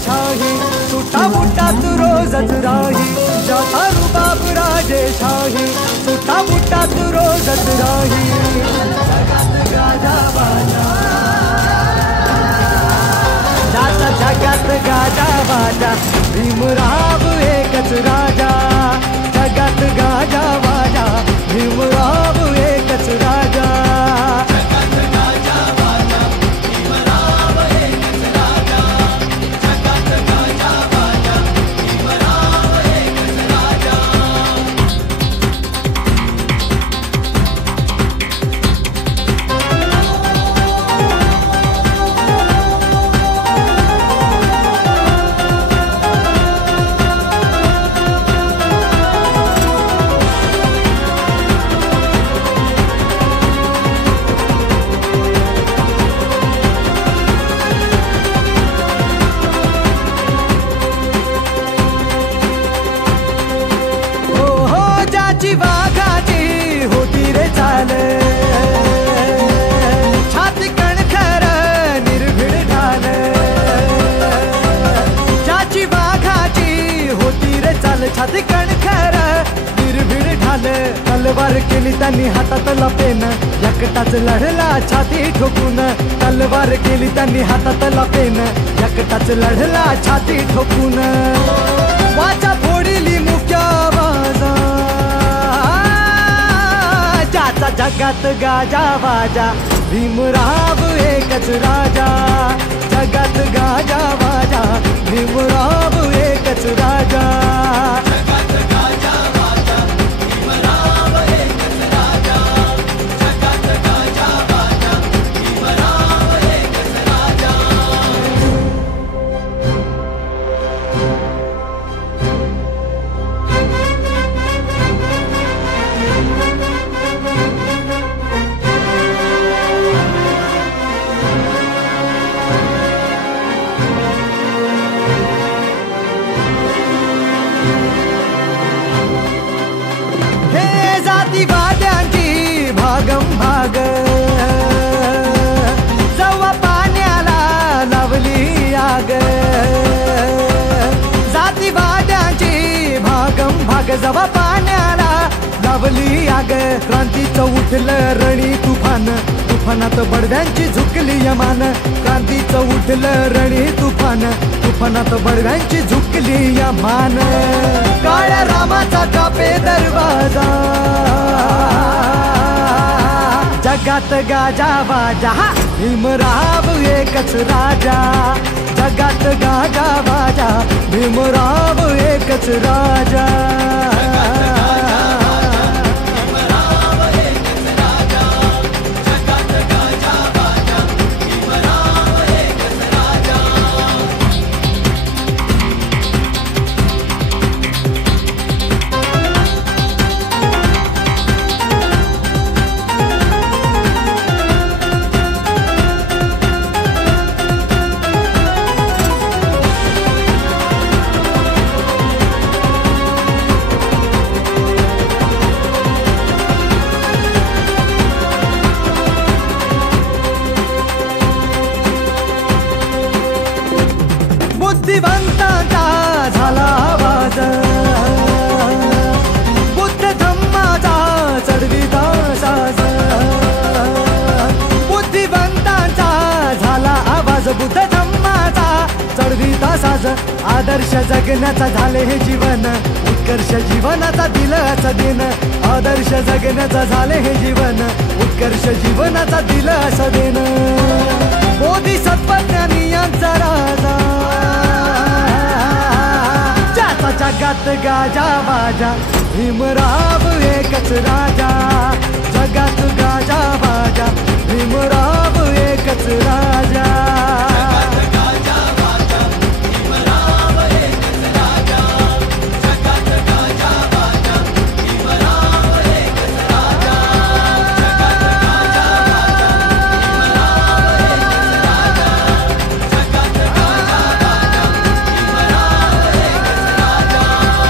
राजेशाही सुटा बुटात रोजच राही जाता रुबाब राजेशाही सुटा बुटात रोजच राही जगात गाजा बाजा जाता जगात गाजा बाजा भीमराव एकच राजा जगात गाजा बाजा भीमराव एकच राजा वाघाची होती रे चाल छाती कणखर निर्भीड ढाल ज्याची वाघाची होती रे चाल छाती कणखर निर्भीड ढाल तलवार केली त्यांनी हातातला पेन एकटाच लढला छाती ठोकून तलवार केली त्यांनी हातातला पेन एकटाच लढला छाती ठोकून वाचा फोडली मुक्या आवाजा जगात गाजा बाजा भीमराव एकच राजा जगात गाजा बाजा भीमराव एकच राजा जगात गाजा बाजा भीमराव एकच राजा जगात गाजा बाजा भीमराव एकच राजा जातीवाद्यांची भागम भाग जवा पाण्याला लावली आग जातीवाद्यांची भागम भाग जवा पाण्याला लावली आग क्रांतीचं उठलं रणी तुफान तुफानात बडव्यांची झुकली यमान क्रांतीचं उठलं रणी तुफान तुफानात बडव्यांची झुकली यमान काळ्या रामाचा कापे दरवाजा जगात गाजा बाजा भीमराव एकच राजा जगात गाजा बाजा भीमराव एकच राजा बुद्धिवंतांचा झाला आवाज बुद्ध धम्माचा चढविता साज बुद्धिवंतांचा झाला आवाज बुद्ध धम्माचा चढविता साज आदर्श जगण्याचा झाले हे जीवन उत्कर्ष जीवनाचा दिलच दिन आदर्श जगण्याचा झाले हे जीवन उत्कर्ष जीवनाचा दिलच दिन बोधिसत्वज्ञानी यांचा राजा जगात गाजा बाजा भीमराव एकच राजा